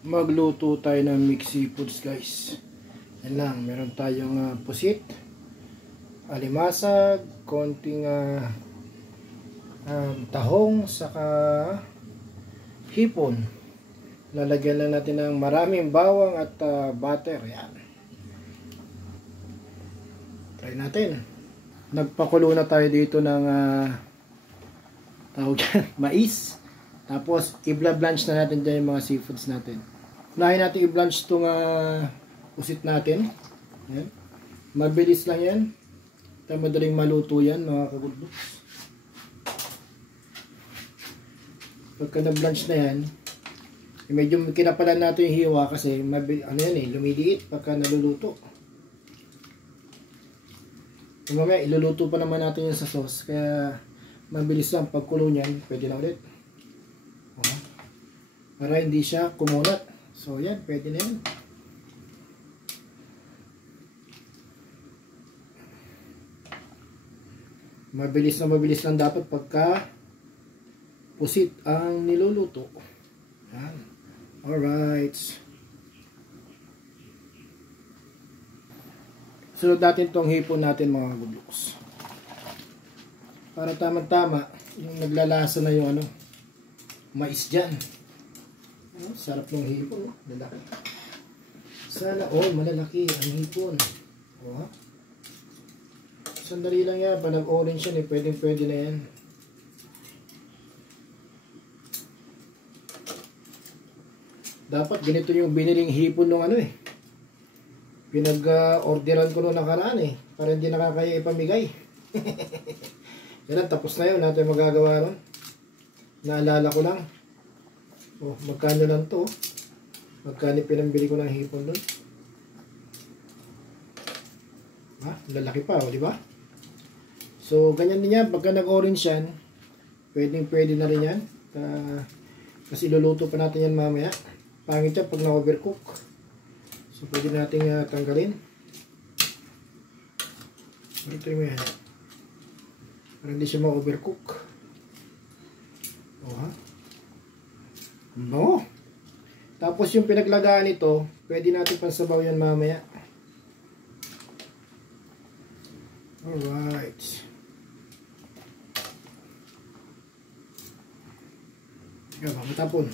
Magluto tayo ng mixed seafoods, guys. Yan lang, meron tayong pusit, alimasag, konting tahong, saka hipon. Lalagyan lang natin ng maraming bawang at butter. Yan, try natin. Nagpakulo na tayo dito ng tawag mais. Tapos i-blanch na natin dyan yung mga seafoods natin. Unahin natin i-blanch itong pusit natin. Yan. Mabilis lang yan. Tayo madaling maluto yan, mga kagudloks. Pagka na-blanch na yan, medyo kinapalan natin yung hiwa kasi lumiliit pagka naluluto. Mamaya iluluto pa naman natin yung sa sauce, kaya mabilis lang. Pagkulo niyan, pwede na ulit. Para hindi siya kumunat. So yan, pwede na yan. Mabilis lang dapat pagka pusit ang niluluto. Yan. Alright. Sunod natin tong hipon natin, mga gudloks. Para tamang-tama yung naglalasa na yung mais dyan. Sarap ng hipon, lalaki. Sana malalaki ang hipon. Sandali lang yan, pag nag-orange yan, pwede na yan. Dapat ganito yung biniling hipon nung pinag-orderan ko nung nakaraan para hindi nakakaya ipamigay. Yan, tapos na yun, natin magagawa ron. Naalala ko lang. Magkano lang to? Magkano pinambili ko ng hipon doon? Lalaki pa, di ba? So, ganyan din yan. Pagka nag-orange yan, pwede na rin yan. Kasi iluluto pa natin yan mamaya. Pangit yan pag na-overcook. So, pwede natin tanggalin. Ito mo yan. Para hindi siya ma-overcook. No. Tapos yung pinaglagaan nito, pwede natin pansabaw yan mamaya. Alright. Ikaw ba, matapon.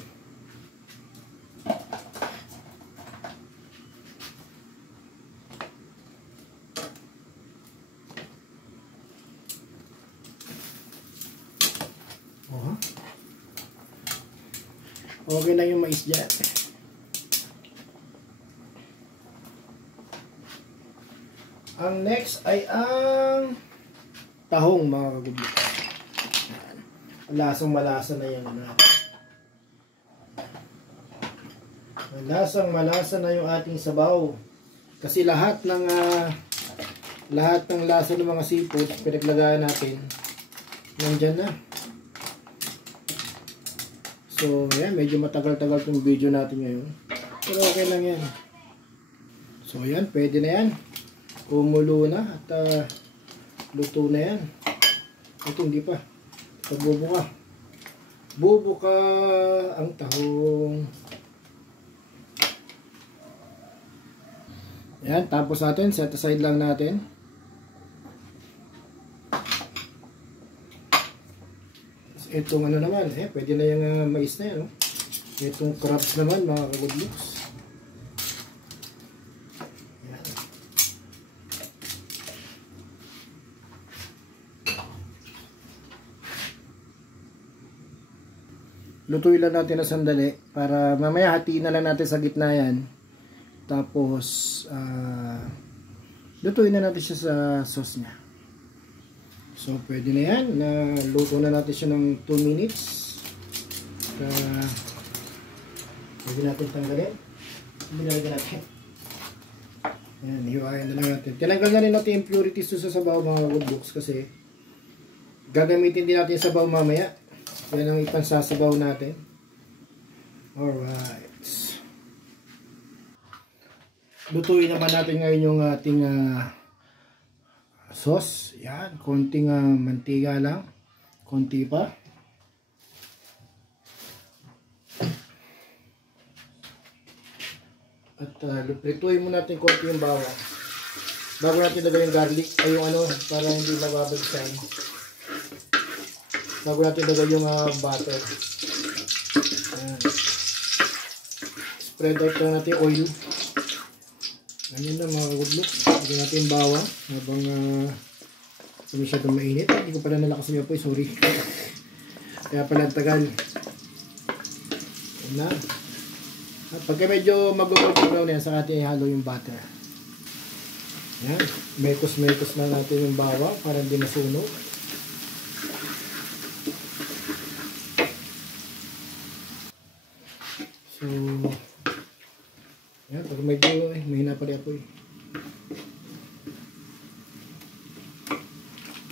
Okay na yung mais dyan. Ang next ay ang tahong, mga kagudloks. Lasang-malasa na yan. Lasang-malasa na yung ating sabaw. Kasi lahat ng lasa ng mga seafood pinaglagayan natin, nandyan na. So, yan, medyo matagal-tagal itong video natin ngayon. Pero okay lang yan. So, yan, pwede na yan. Kumulo na at luto na yan. Ito, hindi pa. Bubuka. Bubuka ang tahong. Yan, tapos natin, set aside lang natin. Itong naman, pwede na yung mais na yan. Itong crabs naman, mga kagudloks. Yan. Lutuin lang natin na sandali para mamaya hatiin na lang natin sa gitna yan. Tapos, lutuin na natin siya sa sauce niya. So, pwede na yan. Luto na natin siya ng 2 minutes. Pwede natin tanggalin. Binalagyan natin. Ayan, hiwain na lang natin. Tinanggal na rin natin impurities sa sabaw, mga kagudloks, kasi gagamitin din natin sa sabaw mamaya. Yan ang ipansasabaw natin. Alright. Lutuin naman natin ngayon yung ating sauce. Yan, konting mantiga lang. Konti pa. At luprituin mo natin konti yung bawang. Bago natin lagay yung garlic, ay yung ano, para hindi mababagsan. Bago natin lagay yung butter. Ayan. Spread out lang natin yung oil. Ganyan na mga goodlook. Lagyan natin yung bawang habang hindi masyadong mainit. Hindi ko pala nalakas yung apoy, sorry. Kaya pala ang tagal. Ayan na. At pagka medyo mag-golden brown yan, saka natin ihalo yung butter. Ayan. Mekos-mekos na natin yung bawang para hindi masunog. So, ayan. Pag medyo, mahina pa rin apoy.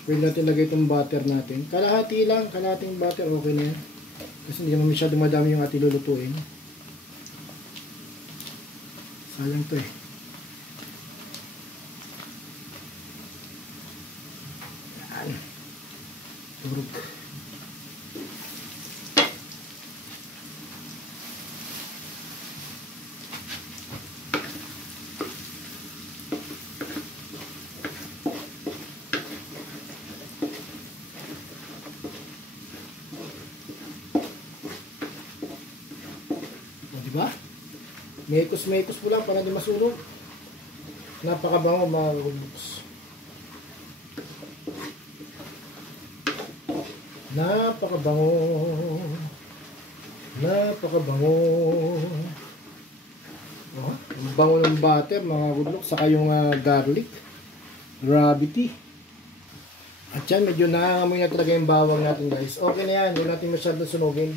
Pwede natin lagay itong butter natin. Kalahati lang, kalahating butter, okay na yan. Kasi hindi naman masyado madami yung ating lulutuin. Sayang to eh. Yan. Turog. O, diba? Mekos-mekos po lang para di masunog. Napakabango mga goodlooks. Napakabango. Napakabango. Oh, ang bango ng butter mga goodlooks. Saka yung garlic. Gravity. At yan, medyo nangangamoy na talaga yung bawang natin guys. Okay na yan. Hindi natin masyadong sunugin.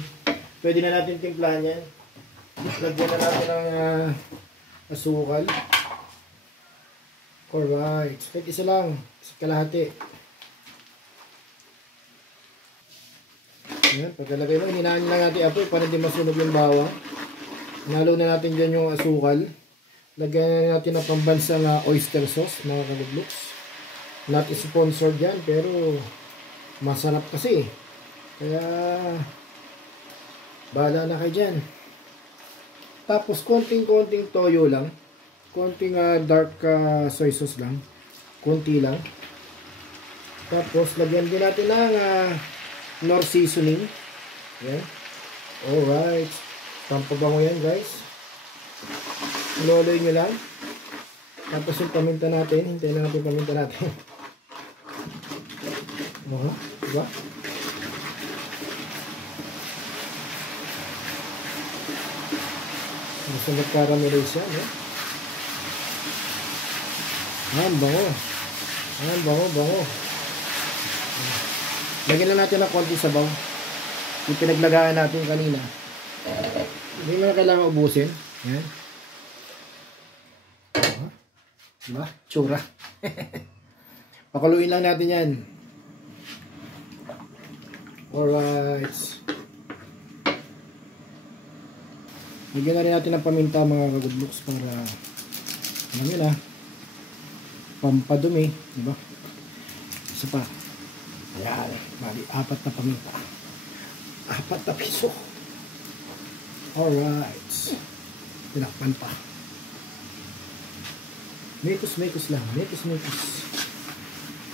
Pwede na natin timplahan yan. Lagyan na natin ng asukal. Alright. Kahit isa lang. Kalahati. Ayan. Pagkalagay mo, ininaan lang natin apoy para hindi masunog yung bawang. Nalo na natin dyan yung asukal. Lagyan na natin ng pambansang oyster sauce, mga kalublooks. Not sponsored yan, pero masarap kasi. Kaya, bahala na kayo dyan. Tapos konting-konting toyo lang. Konting dark soy sauce lang. Konti lang. Tapos lagyan din natin ng Knorr seasoning. Ayan. Alright. Pampabango yan guys. Loloy nyo lang. Tapos yung paminta natin. Hintayin na natin yung paminta natin. Diba? Gusto nag-caramelize yan, eh. Bango. Bango. Lagyan lang natin ng konti sabaw. Yung pinaglagaan natin kanina. Hindi mo na kailangan ubusin. Yan. Diba? Tsura. Pakuluin lang natin yan. Alright. Lagyan na rin natin ng paminta mga kagoodlooks para alam yun pampadumi, diba? Isa pa. Ayan, bali 4 na paminta. 4 na piso. Alright. Pinakpan pa. Mekos lang. Mekos.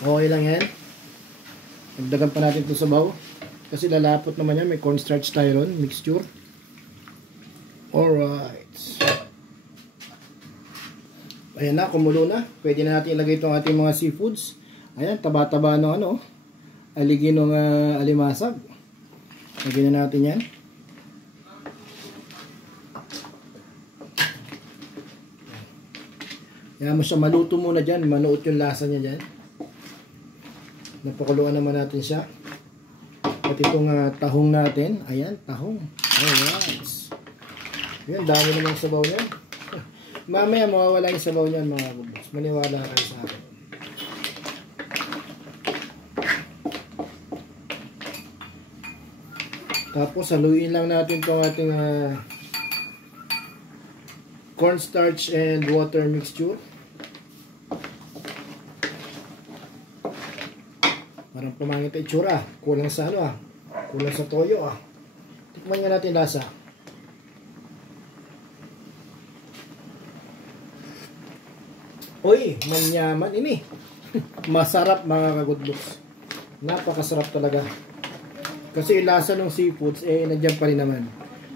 Okay lang yan. Nagdagan pa natin ito sa sabaw. Kasi lalapot naman yan. May cornstarch styron mixture. Alright. Ayan na, kumulo na. Pwede na natin ilagay itong ating mga seafoods. Ayan, taba-taba ng aligin ng alimasag. Lagyan na natin yan. Ayan mo siya, maluto muna dyan. Manuot yung lasa niya dyan. Napakuluan naman natin siya. At itong tahong natin. Ayan, tahong. Alright. Ayan, dami namang sabaw niyan. Mamaya mawawala yung sabaw niyan mga bubos. Maniwala kayo sa akin. Tapos haluin lang natin itong ating cornstarch and water mixture. Parang pumangit ang itsura. Kulang sa kulang sa toyo Tikman nga natin lasa. Uy, manyaman ini. Masarap mga ka-good looks. Napakasarap talaga. Kasi yung lasa ng seafoods, eh, nandiyan pa rin naman.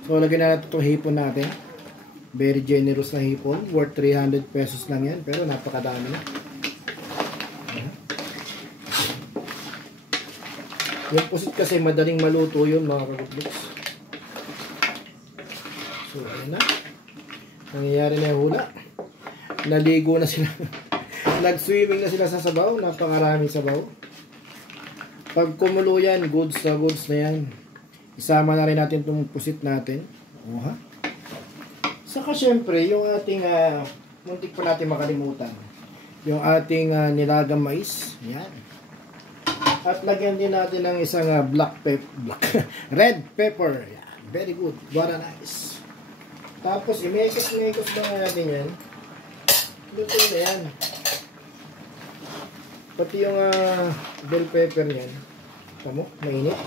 So, lagyan na natin itong hipon natin. Very generous na hipon. Worth 300 pesos lang yan. Pero napakadami na. Yung pusit kasi madaling maluto yun mga ka-good looks. So, ayan na. Nangyayari na yung hula. Naligo na sila. Nag-swimming na sila sa sabaw. Napakaraming sabaw. Pag kumulo yan, goods na goods na yan. Isama na rin natin itong pusit natin. Oha. Saka syempre, yung ating, muntik pa natin makalimutan. Yung ating nilagang mais. Yan. At lagyan din natin ng isang red pepper. Yan. Very good. Very nice. Tapos, imekos lang natin yan. Luto na yan. Pati yung bell pepper niyan. Tamo, mainit.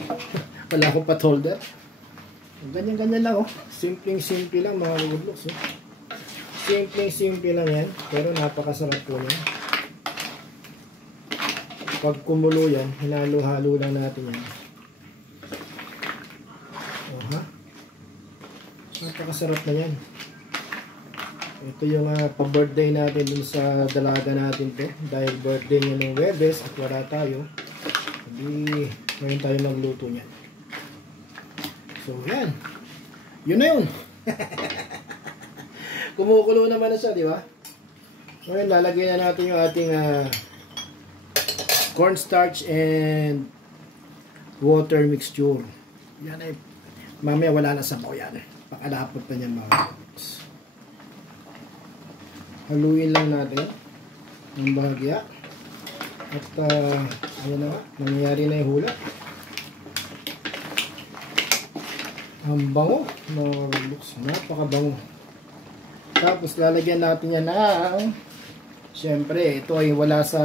Wala akong pot holder. Ganyan-ganyan lang, oh. Simpleng-simple lang, mga good looks, oh. Simpleng-simple lang yan. Pero napakasarap po niyan. Pag kumulo yan, hinalo-halo lang natin yan. Oh, ha? Napakasarap na yan. Ito yung pa-birthday natin dun sa dalaga natin to. Dahil birthday niya ng Webes at wala tayo. Hindi, ngayon tayo magluto niyan. So, yan. Yun na yun. Kumukulo naman na siya, di ba? Ngayon, lalagay na natin yung ating cornstarch and water mixture. Yan ay, mamaya wala na sabaw yan. Pakalapot na yan mga folks. Haluin lang natin ng bahagya. At ayan na nga, nangyayari na yung hula. Ang bango, napakabango. Tapos lalagyan natin yan ng, syempre ito ay wala sa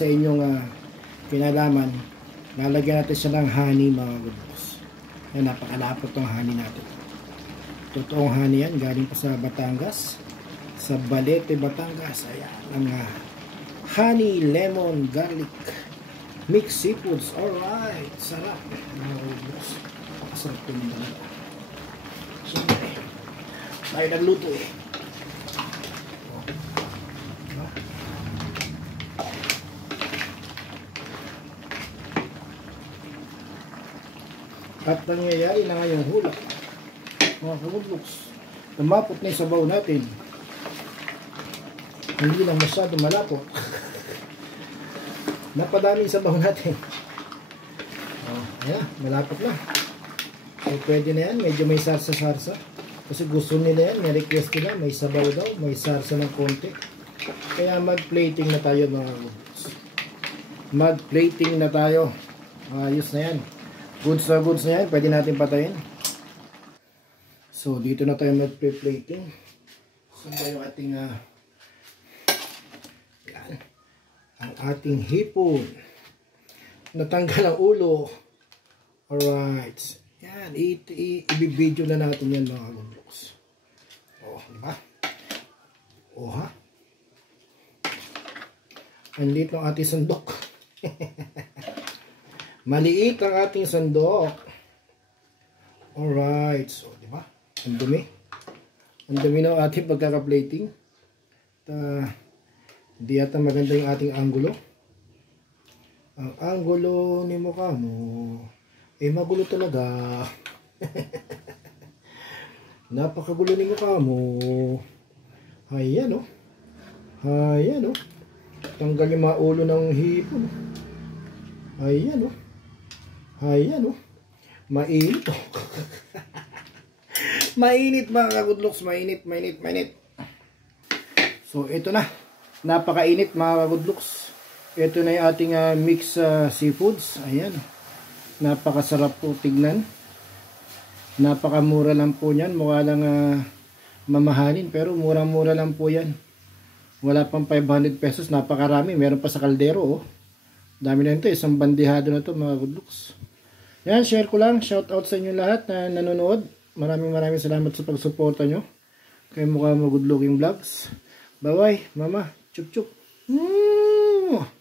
inyong kinalaman. Lalagyan natin siya ng honey mga gulos. Yan, napakalapot tong honey natin. Totoong honey yan, galing pa sa Batangas. Sa Balete, Batangas. Ayan, ang honey, lemon, garlic, mixed seafoods. Alright, sarap. Sarap ito nito. Siyempre, tayo nagluto eh. At nangyayari na ngayong hula. Mga ka-good-looks, lumapot na yung sabaw natin. Hindi lang masyado malapot. Napadami yung sabaw natin. Ayan, malapot na. So, pwede na yan. Medyo may sarsa-sarsa. Kasi gusto nila yan. May request nila. May sabaw daw. May sarsa ng konti. Kaya mag-plating na tayo mga goods. Mag-plating na tayo. Ayos na yan. Goods na yan. Pwede natin patayin. So, dito na tayo mag-plating. So, tayo ating yan. Ang ating hipon. Natanggal ang ulo. Alright. Yan. I-video na natin yan mga goods. Oh, diba? Oh, ha? Ang liit ng ating sandok. Maliit ang ating sandok. Alright. So, di ba? Ang dumi. Ang dumi ng ating pagkaka-plating. Hindi yata maganda yung ating anggulo. Ang anggulo ni mukha mo, eh magulo talaga. Napakagulo ni mukha mo. Ayan, oh. Ayan, oh. Tanggal yung mga ulo ng hipon. Ayan, oh. Ayan, oh. Mainit, oh. Mainit mga ka-good-looks. Mainit. So, ito na. Napakainit mga ka-good-looks. Ito na yung ating mix seafoods. Ayan. Napakasarap po tignan. Napakamura lang po yan. Mukha lang mamahalin. Pero murang-mura lang po yan. Wala pang 500 pesos. Napakarami. Meron pa sa kaldero, oh. Dami na ito. Isang bandihado na ito mga good-looks. Yan, share ko lang. Shout out sa inyo lahat na nanonood. Maraming salamat sa pagsuporta nyo kay Mukha Mo Good Looking Vlogs. Bye-bye, mama. Chup-chup. Mm.